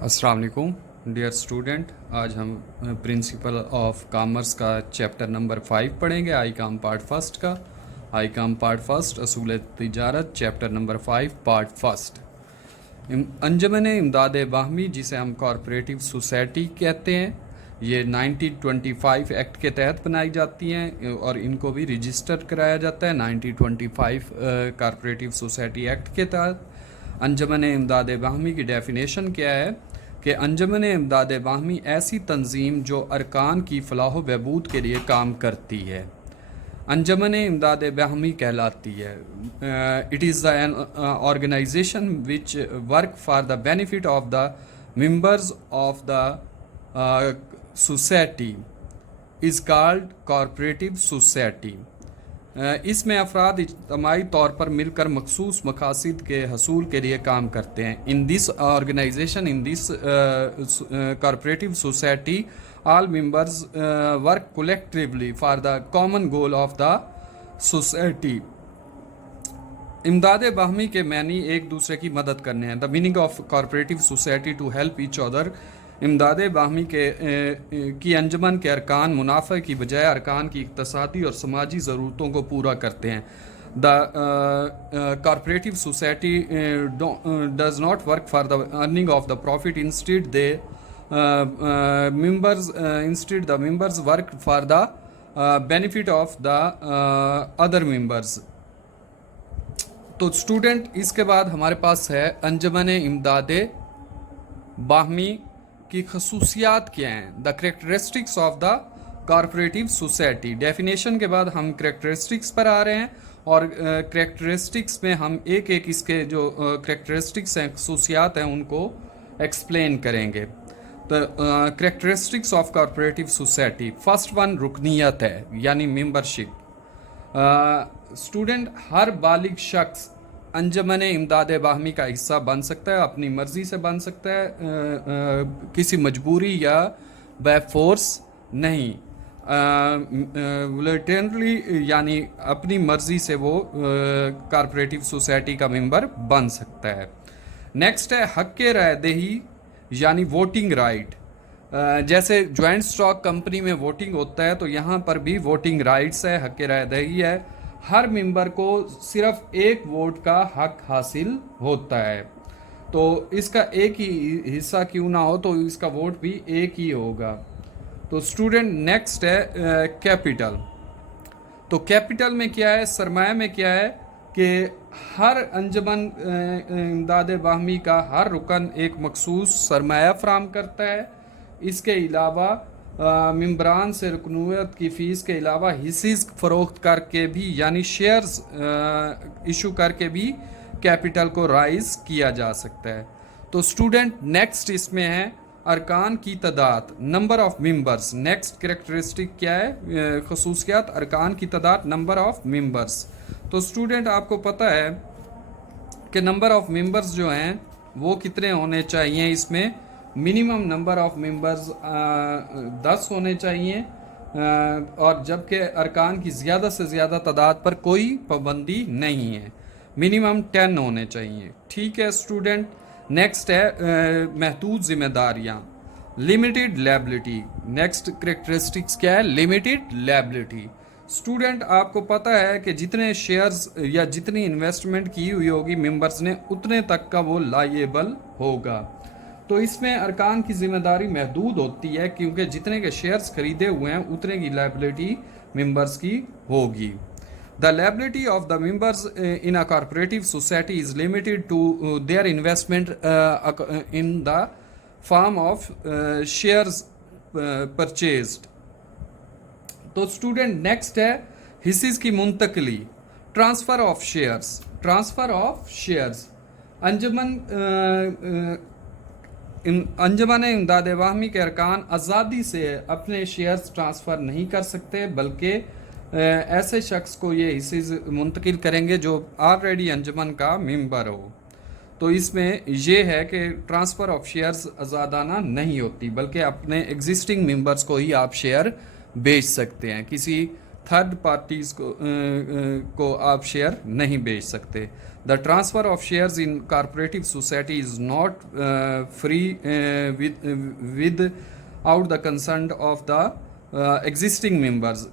अस्सलाम वालेकुम dear student. आज हम प्रिंसिपल ऑफ कॉमर्स का चैप्टर नंबर 5 पढ़ेंगे। आई काम पार्ट फर्स्ट का। आई काम पार्ट फर्स्ट असूल तिजारत चैप्टर नंबर 5 पार्ट फर्स्ट। अंजमन इमदाद बाहमी, जिसे हम कॉरपोरेटिव सोसाइटी कहते हैं, ये 1925 एक्ट के तहत बनाई जाती हैं और इनको भी रजिस्टर कराया जाता है 1925 कॉरपोरेटिव सोसाइटी एक्ट के तहत। अंजमन इमदाद बाहमी की डेफिनेशन क्या है कि अंजमन इमदाद बाहमी ऐसी तंजीम जो अरकान की फलाह व बहबूद के लिए काम करती है, अंजमन इमदाद बाहमी कहलाती है। It is an organisation which work for the benefit of the members of the society is called cooperative society. इसमें अफराद इज्तमाही तौर पर मिलकर मखसूस मकासद के हसूल के लिए काम करते हैं। In this organisation, in this cooperative society, all members work collectively for the common goal of the society. इमदाद बाहमी के मैनी एक दूसरे की मदद करने हैं। The meaning of cooperative society to help each other. इमदाद बाहमी की अंजमन के अरकान मुनाफे की बजाय अरकान की इक़्तिसादी और समाजी ज़रूरतों को पूरा करते हैं। The corporative society does not work for the earning of the profit, instead they the members work for the benefit of the other members. तो स्टूडेंट, इसके बाद हमारे पास है अंजमन इमदाद बाहमी की खसूसियात क्या हैं। The characteristics of the corporative society. Definition के बाद हम करेक्टरिस्टिक्स पर आ रहे हैं और करेक्टरिस्टिक्स में हम एक एक इसके जो करेक्टरिस्टिक्स हैं, खसूसियात हैं, उनको एक्सप्लेन करेंगे। Characteristics of cooperative society. First one रुकनीत है, यानी मेंबरशिप। स्टूडेंट, हर बालिग शख्स अंजमन इमदाद बाहमी का हिस्सा बन सकता है, अपनी मर्ज़ी से बन सकता है, किसी मजबूरी या बाय फोर्स नहीं। वॉलंटरली, यानी अपनी मर्ज़ी से वो कॉरपोरेटिव सोसाइटी का मेंबर बन सकता है। नेक्स्ट है हक़ के रायदही, यानी वोटिंग राइट। जैसे जॉइंट स्टॉक कंपनी में वोटिंग होता है, तो यहाँ पर भी वोटिंग राइट्स है, हक़ रायदही है। हर मेंबर को सिर्फ एक वोट का हक हासिल होता है, तो इसका एक ही हिस्सा क्यों ना हो, तो इसका वोट भी एक ही होगा। तो स्टूडेंट, नेक्स्ट है कैपिटल। तो कैपिटल में क्या है, सरमाया में क्या है कि हर अंजमन इमदाद बाहमी का हर रुकन एक मखसूस सरमाया फराम करता है। इसके अलावा मेंबरान से रुकनियत की फ़ीस के अलावा हिस्से फ़रोख्त करके भी, यानी शेयर्स इशू करके भी कैपिटल को राइज़ किया जा सकता है। तो स्टूडेंट, नेक्स्ट इसमें है अरकान की तादाद, number of members. Next characteristic क्या है, खसूसियात अरकान की तादाद, नंबर ऑफ़ मेंबर्स। तो स्टूडेंट, आपको पता है कि नंबर ऑफ़ मेंबर्स जो हैं वो कितने होने चाहिए। इसमें मिनिमम नंबर ऑफ़ मेंबर्स 10 होने चाहिए, और जबकि अरकान की ज़्यादा से ज़्यादा तादाद पर कोई पाबंदी नहीं है, मिनिमम 10 होने चाहिए। ठीक है स्टूडेंट। नेक्स्ट है महदूद ज़िम्मेदारियाँ, लिमिटेड लायबिलिटी। नेक्स्ट करेक्टरिस्टिक्स क्या है, लिमिटेड लायबिलिटी। स्टूडेंट, आपको पता है कि जितने शेयर्स या जितनी इन्वेस्टमेंट की हुई होगी मेंबर्स ने, उतने तक का वो लायबल होगा। तो इसमें अरकान की ज़िम्मेदारी महदूद होती है, क्योंकि जितने के शेयर्स खरीदे हुए हैं उतने की लायबिलिटी मेंबर्स की होगी। The liability of the members in a cooperative society is limited to their investment in the form of shares purchased. तो स्टूडेंट, नेक्स्ट है हिस्सेस की मुंतकली, transfer of shares. Transfer of shares. अंजमन इमदाद बाहमी के अरकान आज़ादी से अपने शेयर्स ट्रांसफ़र नहीं कर सकते, बल्कि ऐसे शख्स को ये हिस्से मुंतकिल करेंगे जो ऑलरेडी अंजमन का मेंबर हो। तो इसमें यह है कि ट्रांसफ़र ऑफ शेयर्स आज़ादाना नहीं होती, बल्कि अपने एग्जिस्टिंग मेंबर्स को ही आप शेयर बेच सकते हैं। किसी थर्ड पार्टीज को आप शेयर नहीं बेच सकते. The transfer of shares in corporative society is not free with out the consent of the existing members.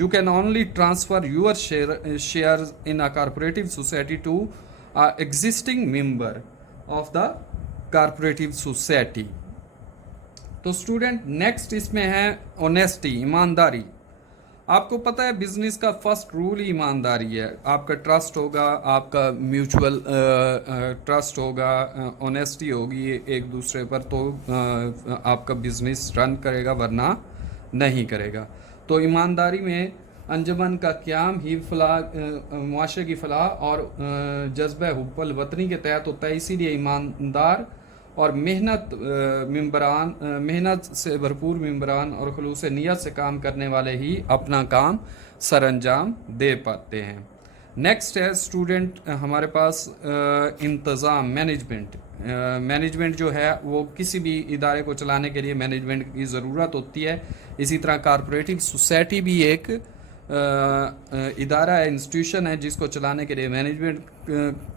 You can only transfer your shares in a cooperative society to a existing member of the cooperative society. तो student next इसमें है honesty, ईमानदारी. आपको पता है business का first rule ही ईमानदारी है. आपका ट्रस्ट होगा, आपका म्यूचुअल ट्रस्ट होगा, ऑनेस्टी होगी एक दूसरे पर, तो आपका बिजनेस रन करेगा, वरना नहीं करेगा. तो ईमानदारी में अंजुमन का क़याम ही फलाह मुआशरे की फलाह और जज्बा हुब्बुल वतनी के तहत होता है. इसीलिए ईमानदार और मेहनत से भरपूर मेंबरान और खलूस नियत से काम करने वाले ही अपना काम सर अंजाम दे पाते हैं. नेक्स्ट है स्टूडेंट हमारे पास इंतज़ाम, मैनेजमेंट. मैनेजमेंट जो है वो किसी भी इदारे को चलाने के लिए मैनेजमेंट की ज़रूरत होती है. इसी तरह कॉरपोरेटिव सोसाइटी भी एक इदारा है, इंस्टीट्यूशन है, जिसको चलाने के लिए मैनेजमेंट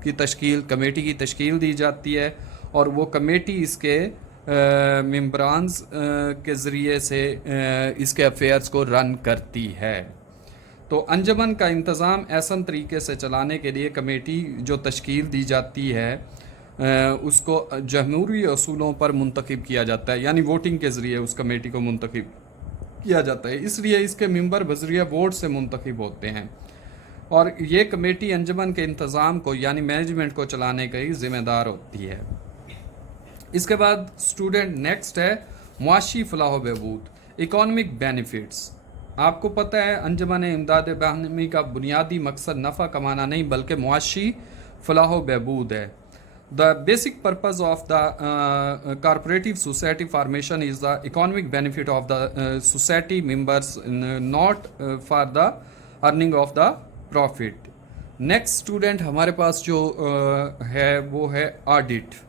की तश्कील, कमेटी की तश्कील दी जाती है और वो कमेटी इसके मेंबरान्स के ज़रिए से इसके अफेयर्स को रन करती है. तो अंजुमन का इंतज़ाम ऐसा तरीके से चलाने के लिए कमेटी जो तश्कील दी जाती है उसको जमहूरी असूलों पर मुंतखब किया जाता है, यानी वोटिंग के ज़रिए उस कमेटी को मुंतखब किया जाता है. इसलिए इसके मेंबर बज़रिया वोट से मुंतखब होते हैं और ये कमेटी अंजुमन के इंतज़ाम को यानी मैनेजमेंट को चलाने की ज़िम्मेदार होती है. इसके बाद स्टूडेंट नेक्स्ट है मुआशी फलाह बहबूद, इकोनॉमिक बेनिफिट्स. आपको पता है अंजुमन इमदाद बाहमी का बुनियादी मकसद नफ़ा कमाना नहीं बल्कि मुआशी फलाह बहबूद है. The basic purpose of the cooperative society formation is the economic benefit of the society members, not for the earning of the profit. Next student हमारे पास जो है वो है ऑडिट.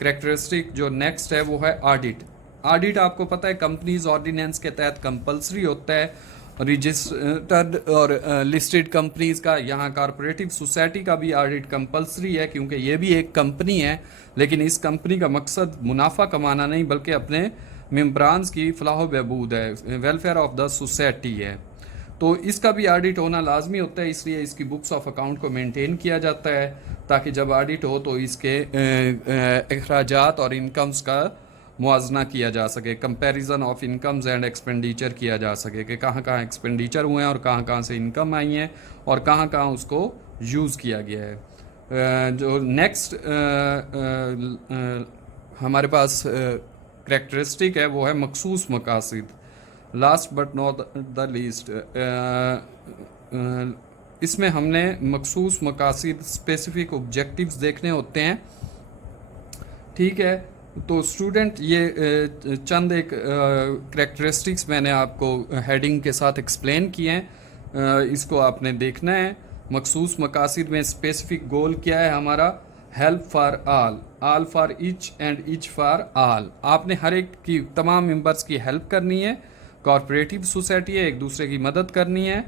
करेक्टरिस्टिक जो नेक्स्ट है वो है ऑडिट. ऑडिट आपको पता है कंपनीज ऑर्डिनेंस के तहत कंपलसरी होता है. रजिस्टर्ड और लिस्टेड कंपनीज का, यहाँ कॉरपोरेटिव सोसाइटी का भी ऑडिट कंपलसरी है क्योंकि ये भी एक कंपनी है, लेकिन इस कंपनी का मकसद मुनाफा कमाना नहीं बल्कि अपने मेंबरान्स की फलाह बहबूद है, वेलफेयर ऑफ द सोसाइटी है. तो इसका भी ऑडिट होना लाजमी होता है, इसलिए इसकी बुक्स ऑफ अकाउंट को मेंटेन किया जाता है ताकि जब ऑडिट हो तो इसके अखराजात और इनकम्स का मुआजना किया जा सके, comparison of incomes and expenditure किया जा सके कि कहाँ कहाँ एक्सपेंडिचर हुए हैं और कहाँ कहाँ से इनकम आई है और कहाँ कहाँ उसको यूज़ किया गया है. जो नेक्स्ट हमारे पास करैक्टरिस्टिक है वो है मखसूस मकासिद. Last but not the least, इसमें हमने मखसूस मकासिद, स्पेसिफिक ऑब्जेक्टिव्स देखने होते हैं. ठीक है, तो स्टूडेंट ये चंद एक करैक्टरिस्टिक्स मैंने आपको हेडिंग के साथ एक्सप्लेन किए हैं, इसको आपने देखना है. मखसूस मकासिद में स्पेसिफिक गोल क्या है हमारा? Help for all, all for each and each for all. आपने हर एक की, तमाम मेंबर्स की हेल्प करनी है. कॉरपोरेटिव सोसाइटी है, एक दूसरे की मदद करनी है.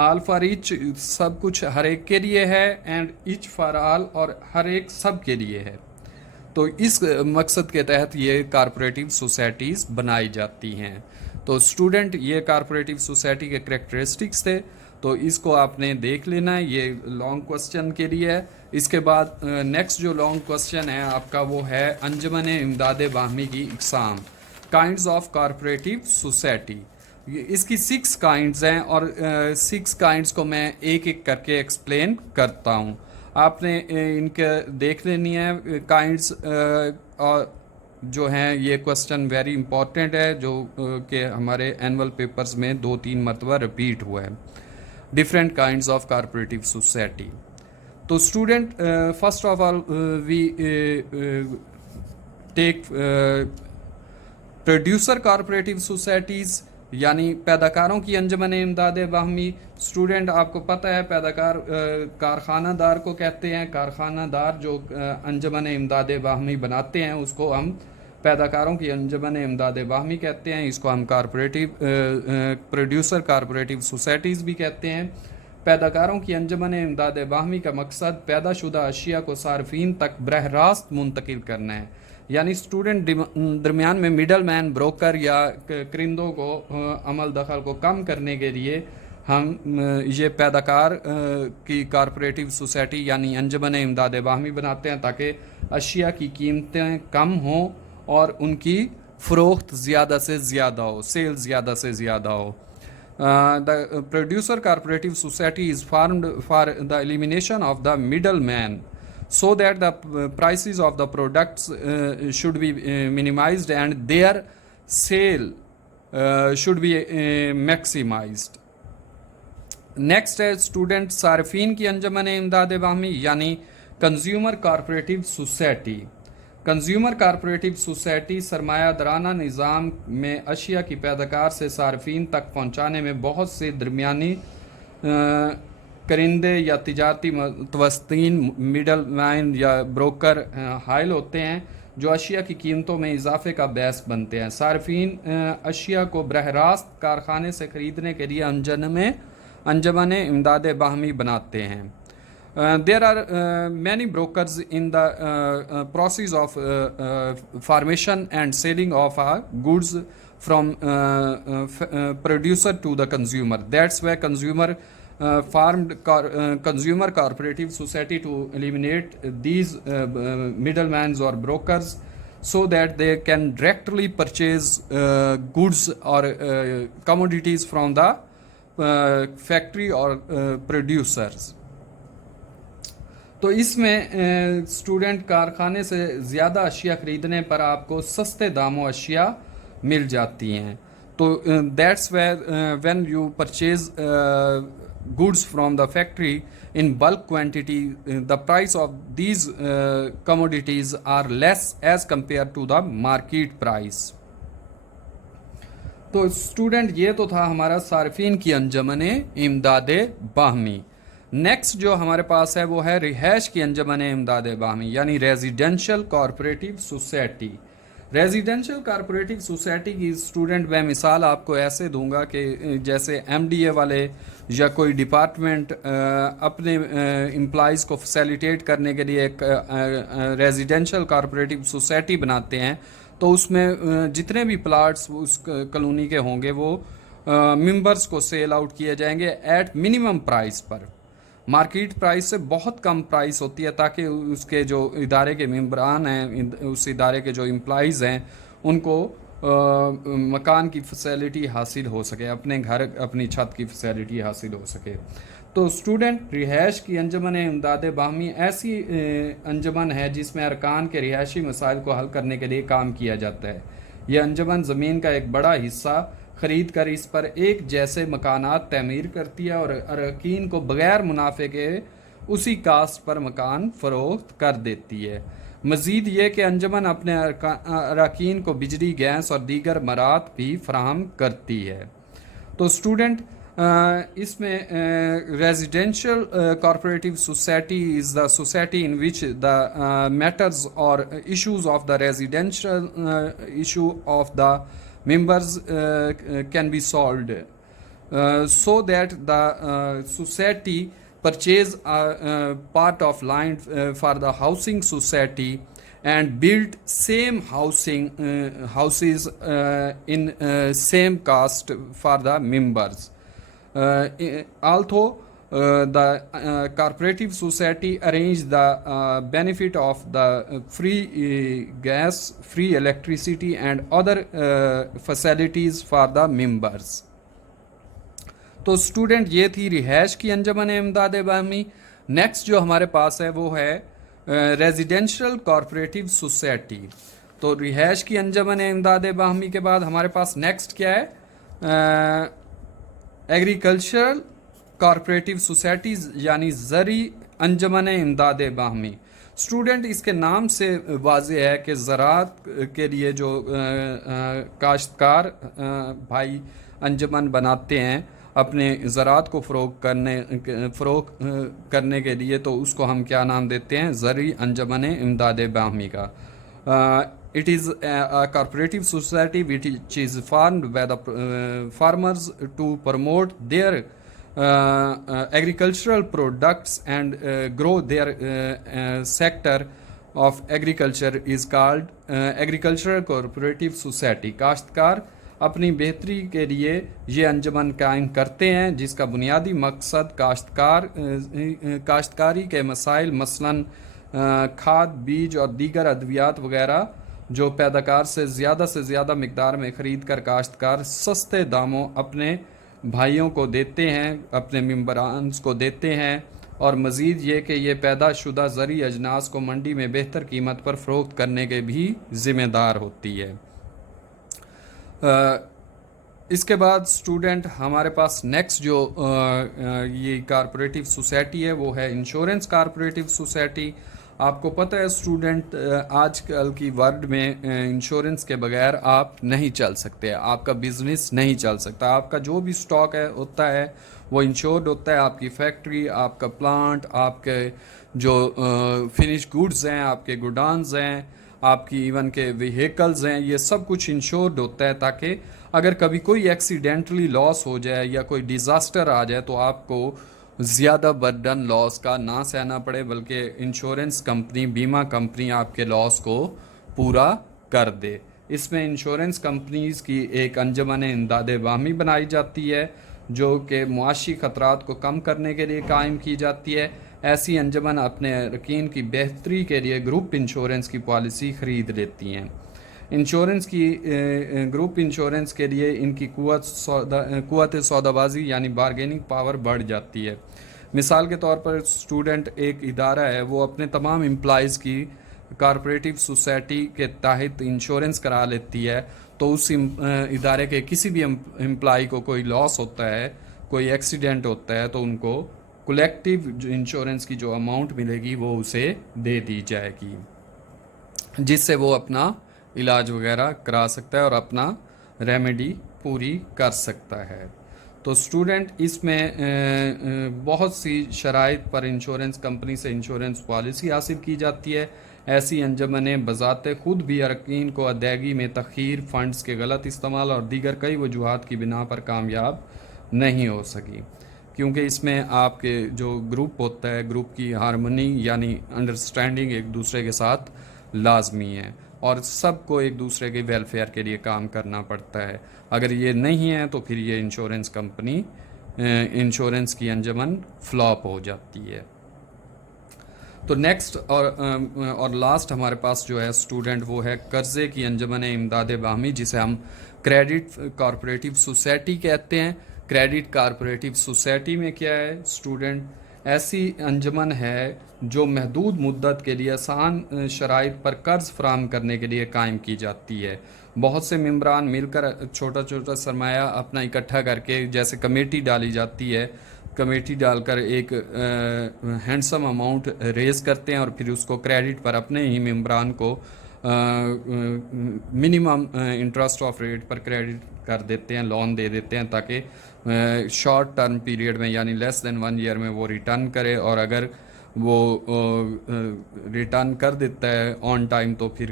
ऑल फॉर ईच सब कुछ हर एक के लिए है, एंड ईच फॉर ऑल और हर एक सब के लिए है. तो इस मकसद के तहत ये कॉरपोरेटिव सोसाइटीज़ बनाई जाती हैं. तो स्टूडेंट ये कॉरपोरेटिव सोसाइटी के करैक्टरिस्टिक्स थे, तो इसको आपने देख लेना है. ये लॉन्ग क्वेश्चन के लिए है. इसके बाद नेक्स्ट जो लॉन्ग क्वेश्चन है आपका वो है अंजुमन इमदाद बाहमी की इकसाम, काइंड्स ऑफ कॉरपोरेटिव सोसाइटी. इसकी 6 काइंड्स हैं और 6 काइंड्स को मैं एक एक करके एक्सप्लेन करता हूँ. आपने इनके देख लेनी है काइंड्स और जो हैं. ये क्वेश्चन वेरी इंपॉर्टेंट है जो कि हमारे एनुअल पेपर्स में 2-3 मरतबा रिपीट हुआ है. Different kinds of cooperative society. तो student first of all we take producer cooperative societies यानी पैदाकारों की अंजुमन इमदाद बाहमी. स्टूडेंट आपको पता है पैदाकार कारखानादार को कहते हैं. कारखानादार जो अंजुमन इमदाद बाहमी बनाते हैं उसको हम पैदाकारों की अंजमन इमदाद बाहमी कहते हैं। इसको हम कारपोरेटिव प्रोड्यूसर कारपोरेटिव सोसाइटीज़ भी कहते हैं। पैदाकारों की अंजमन इमदाद बाहमी का मकसद पैदाशुदा अशिया को सार्फिन तक बरह रास्त मुंतकिल करना है। यानी स्टूडेंट दरमियान में मिडल मैन ब्रोकर या करिंदों को अमल दखल को कम करने के लिए हम ये पैदाकार की कारपोरेटिव सोसाइटी यानी अंजमन इमदाद बाहमी बनाते हैं ताकि अशिया की कीमतें कम हों और उनकी फ़रोख्त ज़्यादा से ज़्यादा हो, सेल ज़्यादा से ज़्यादा हो। The producer cooperative society is formed for the elimination of the middleman so that the prices of the products should be minimized and their sale should be maximized. Next है स्टूडेंट सार्फिन की अंजमन इमदाद बाहमी यानी consumer cooperative society. Consumer cooperative society सरमायादाराना निज़ाम में अशिया की पैदाकार से सार्फिन तक पहुंचाने में बहुत से दरमियानी करिंदे या तिजारती मुतवस्तिन मिडल मैन या ब्रोकर हायल होते हैं जो अशिया की कीमतों में इजाफे का बायस बनते हैं। सार्फिन अशिया को बरह रास्त कारखाने से ख़रीदने के लिए अंजमन इमदाद बाहमी बनाते हैं। There are many brokers in the process of formation and selling of goods from producer to the consumer. That's why consumer formed consumer cooperative society to eliminate these middlemen or brokers so that they can directly purchase goods or commodities from the factory or producers. तो इसमें student कारखाने से ज़्यादा अशिया ख़रीदने पर आपको सस्ते दामों अशिया मिल जाती हैं। तो that's when you purchase goods from the factory in bulk quantity the price of these commodities are less as compare to the market price. तो स्टूडेंट ये तो था हमारा सार्फिन की अंजमन इमदाद बाहमी। नेक्स्ट जो हमारे पास है वो है रिहाइश की अंजमन इमदाद बाहमी यानी residential cooperative society. Residential cooperative society की स्टूडेंट मैं मिसाल आपको ऐसे दूंगा कि जैसे एमडीए वाले या कोई डिपार्टमेंट अपने एम्प्लॉइज़ को फैसिलिटेट करने के लिए एक रेजिडेंशियल कॉरपोरेटिव सोसाइटी बनाते हैं। तो उसमें जितने भी प्लाट्स उस कॉलोनी के होंगे वो मेंबर्स को सेल आउट किए जाएंगे एट मिनिमम प्राइस पर। मार्केट प्राइस से बहुत कम प्राइस होती है ताकि उसके जो इदारे के मेंबरान हैं, उस इदारे के जो एम्प्लॉइज़ हैं, उनको मकान की फैसिलिटी हासिल हो सके, अपने घर अपनी छत की फैसिलिटी हासिल हो सके। तो स्टूडेंट रिहाइश की अंजमन इमदाद बाहमी ऐसी अंजमन है जिसमें अरकान के रिहायशी मसाइल को हल करने के लिए काम किया जाता है। यह अंजमन ज़मीन का एक बड़ा हिस्सा ख़रीद कर इस पर एक जैसे मकानात तमीर करती है और अरकान को बग़ैर मुनाफे के उसी कास्ट पर मकान फ़रोख्त कर देती है। मज़ीद ये कि अंजमन अपने अरकान को बिजली, गैस और दीगर मरात भी फराहम करती है। तो स्टूडेंट इसमें residential cooperative society is the society in which the matters और issues of the residential issue of the members can be solved so that the society purchase a part of land for the housing society and build same houses in same cost for the members. Although the cooperative society arrange the benefit of the free gas, free electricity and other facilities for the members. तो student ये थी रिहाइश की अंजमन इमदाद बाहमी। Next जो हमारे पास है वो है रेजिडेंशियल कॉरपोरेटिव सोसाइटी। तो रिहाइश की अंजमन इमदाद बाहमी के बाद हमारे पास नेक्स्ट क्या है, एग्रीकल्चरल कॉरपोरेटिव सोसाइटीज़ यानी ज़री अंजमन इमदाद बाहमी। स्टूडेंट इसके नाम से वाज़ेह है कि ज़राअत के लिए जो काश्तकार भाई अंजमन बनाते हैं अपने ज़राअत को फ़रोग़ करने के लिए, तो उसको हम क्या नाम देते हैं, ज़री अंजमन इमदाद बाहमी का। it is a cooperative society which is formed by the farmers to promote their agricultural products and grow their sector of agriculture is called agricultural cooperative society. काश्तकार अपनी बेहतरी के लिए ये अंजमन कायम करते हैं जिसका बुनियादी मकसद काश्तकारी के मसाइल मसलन खाद बीज और दीगर अद्वियात वगैरह जो पैदाकार से ज़्यादा मकदार में ख़रीद कर काश्तकार सस्ते दामों अपने भाइयों को देते हैं, अपने मेंबरान को देते हैं, और मज़ीद ये कि ये पैदा शुदा ज़री अजनास को मंडी में बेहतर कीमत पर फ़रोख्त करने के भी ज़िम्मेदार होती है। इसके बाद स्टूडेंट हमारे पास नेक्स्ट जो ये कॉरपोरेटिव सोसाइटी है वो है इंश्योरेंस कॉरपोरेटिव सोसाइटी। आपको पता है स्टूडेंट आजकल की वर्ल्ड में इंश्योरेंस के बगैर आप नहीं चल सकते, आपका बिजनेस नहीं चल सकता। आपका जो भी स्टॉक है होता है वो इंश्योर्ड होता है, आपकी फैक्ट्री, आपका प्लांट, आपके जो फिनिश गुड्स हैं, आपके गोडाउन्स हैं, आपकी इवन के व्हीकल्स हैं, ये सब कुछ इंश्योर्ड होता है ताकि अगर कभी कोई एक्सीडेंटली लॉस हो जाए या कोई डिज़ास्टर आ जाए तो आपको ज़्यादा बर्डन लॉस का ना सहना पड़े, बल्कि इंश्योरेंस कंपनी, बीमा कंपनी आपके लॉस को पूरा कर दे। इसमें इंश्योरेंस कंपनीज़ की एक अंजमन इमदाद बाहमी बनाई जाती है जो कि मुआशी ख़तरात को कम करने के लिए कायम की जाती है। ऐसी अंजमन अपने अरकीन की बेहतरी के लिए ग्रुप इंश्योरेंस की पॉलिसी ख़रीद लेती हैं। इंश्योरेंस की ग्रुप इंश्योरेंस के लिए इनकी कुव्वत सौदाबाजी यानी बारगेनिंग पावर बढ़ जाती है। मिसाल के तौर पर स्टूडेंट एक इदारा है, वो अपने तमाम एम्प्लॉइज़ की कॉरपोरेटिव सोसाइटी के तहत इंश्योरेंस करा लेती है, तो उस इदारे के किसी भी एम्प्लॉय को कोई लॉस होता है, कोई एक्सीडेंट होता है, तो उनको कलेक्टिव इंश्योरेंस की जो अमाउंट मिलेगी वो उसे दे दी जाएगी, जिससे वो अपना इलाज वगैरह करा सकता है और अपना रेमेडी पूरी कर सकता है। तो स्टूडेंट इसमें बहुत सी शराइत पर इंश्योरेंस कंपनी से इंश्योरेंस पॉलिसी हासिल की जाती है। ऐसी अंजमनें बज़ाते ख़ुद भी अरकीन को अदायगी में तख़ीर, फ़ंड्स के गलत इस्तेमाल और दीगर कई वजूहात की बिना पर कामयाब नहीं हो सकी, क्योंकि इसमें आपके जो ग्रुप होता है, ग्रुप की हारमोनी यानी अंडरस्टैंडिंग एक दूसरे के साथ लाजमी है और सबको एक दूसरे के वेलफेयर के लिए काम करना पड़ता है। अगर ये नहीं है तो फिर ये इंश्योरेंस कंपनी, इंश्योरेंस की अंजमन फ्लॉप हो जाती है। तो नेक्स्ट और लास्ट हमारे पास जो है स्टूडेंट वो है कर्ज़े की अंजमन इमदाद बाहमी, जिसे हम क्रेडिट कॉरपोरेटिव सोसाइटी कहते हैं। क्रेडिट कॉरपोरेटिव सोसाइटी में क्या है स्टूडेंट, ऐसी अंजमन है जो महदूद मुद्दत के लिए आसान शराइत पर कर्ज़ फराहम करने के लिए कायम की जाती है। बहुत से मेंबरान मिलकर छोटा छोटा सरमाया अपना इकट्ठा करके, जैसे कमेटी डाली जाती है, कमेटी डालकर एक हैंडसम अमाउंट रेज करते हैं और फिर उसको क्रेडिट पर अपने ही मेंबरान को मिनिमम इंटरेस्ट ऑफ रेट पर क्रेडिट कर देते हैं, लोन दे देते हैं, ताकि शॉर्ट टर्म पीरियड में यानी लेस देन 1 ईयर में वो रिटर्न करे, और अगर वो रिटर्न कर देता है ऑन टाइम तो फिर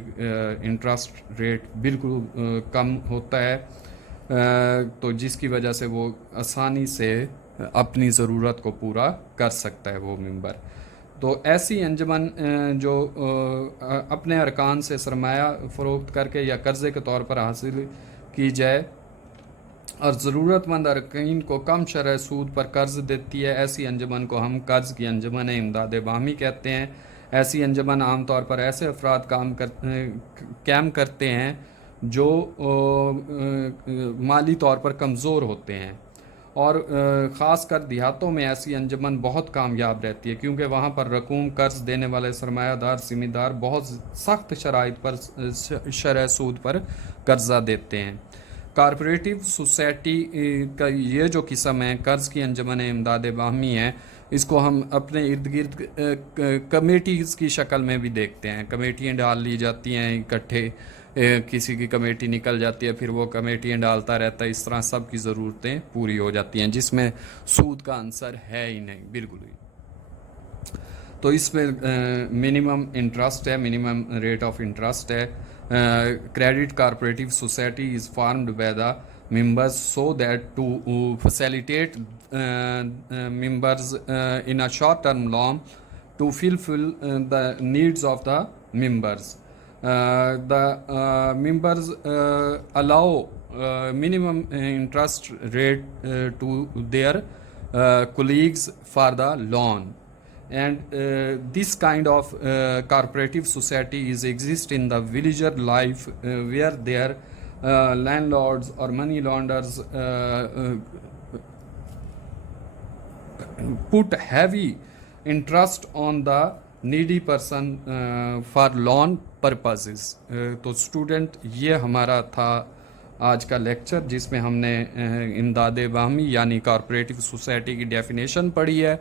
इंटरेस्ट रेट बिल्कुल कम होता है, तो जिसकी वजह से वो आसानी से अपनी ज़रूरत को पूरा कर सकता है वो मेंबर। तो ऐसी अंजमन जो अपने अरकान से सरमाया फ़रोख्त करके या कर्ज़े के तौर पर हासिल की जाए और ज़रूरतमंद अरकान को कम शरह सूद पर कर्ज़ देती है, ऐसी अंजमन को हम कर्ज़ की अंजमन इमदाद बाहमी कहते हैं। ऐसी अंजमन आम तौर पर ऐसे अफराद काम करते हैं जो माली तौर पर कमज़ोर होते हैं, और ख़ास कर देहातों में ऐसी अंजमन बहुत कामयाब रहती है, क्योंकि वहाँ पर रकूम कर्ज़ देने वाले सरमायादार ज़िम्मेदार बहुत सख्त शराइत पर शरह सूद पर कर्ज़ा देते हैं। कॉरपोरेटिव सोसाइटी का ये जो किस्म है कर्ज़ की अंजमन इमदाद बाहमी है, इसको हम अपने इर्द गिर्द कमेटीज़ की शक्ल में भी देखते हैं। कमेटियाँ डाल ली जाती हैं इकट्ठे, किसी की कमेटी निकल जाती है, फिर वो कमेटियाँ डालता रहता है, इस तरह सब की ज़रूरतें पूरी हो जाती हैं, जिसमें सूद का आंसर है ही नहीं बिल्कुल ही। तो इसमें मिनिमम इंटरेस्ट है, मिनिमम रेट ऑफ इंटरेस्ट है। credit cooperative society is formed by the members so that to facilitate members in a short term loan to fulfill the needs of the members. The members allow minimum interest rate to their colleagues for the loan, and this kind of cooperative society is exist in the villager life where their landlords or money lenders put heavy interest on the needy person for loan purposes. تو student یہ ہمارا تھا آج کا lecture جس میں ہم نے امداد باہمی یعنی کارپوریٹو سوسائٹی کی ڈیفینیشن پڑھی ہے،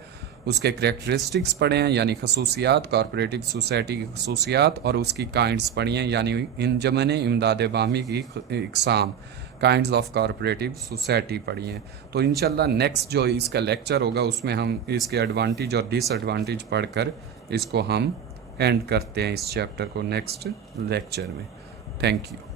اس کے کریکٹرسٹکس پڑھے ہیں یعنی خصوصیات، کارپوریٹو سوسائٹی کی خصوصیات، اور اس کی کائنڈس پڑھی ہیں یعنی انجمن امداد باہمی کی اقسام، کائنڈز آف کارپوریٹو سوسائٹی پڑھی ہیں. تو انشاءاللہ نیکسٹ جو اس کا لیکچر ہوگا اس میں ہم اس کے ایڈوانٹیج اور ڈس ایڈوانٹیج پڑھ کر اس کو ہم اینڈ کرتے ہیں اس چیپٹر کو نیکسٹ لیکچر میں. Thank you.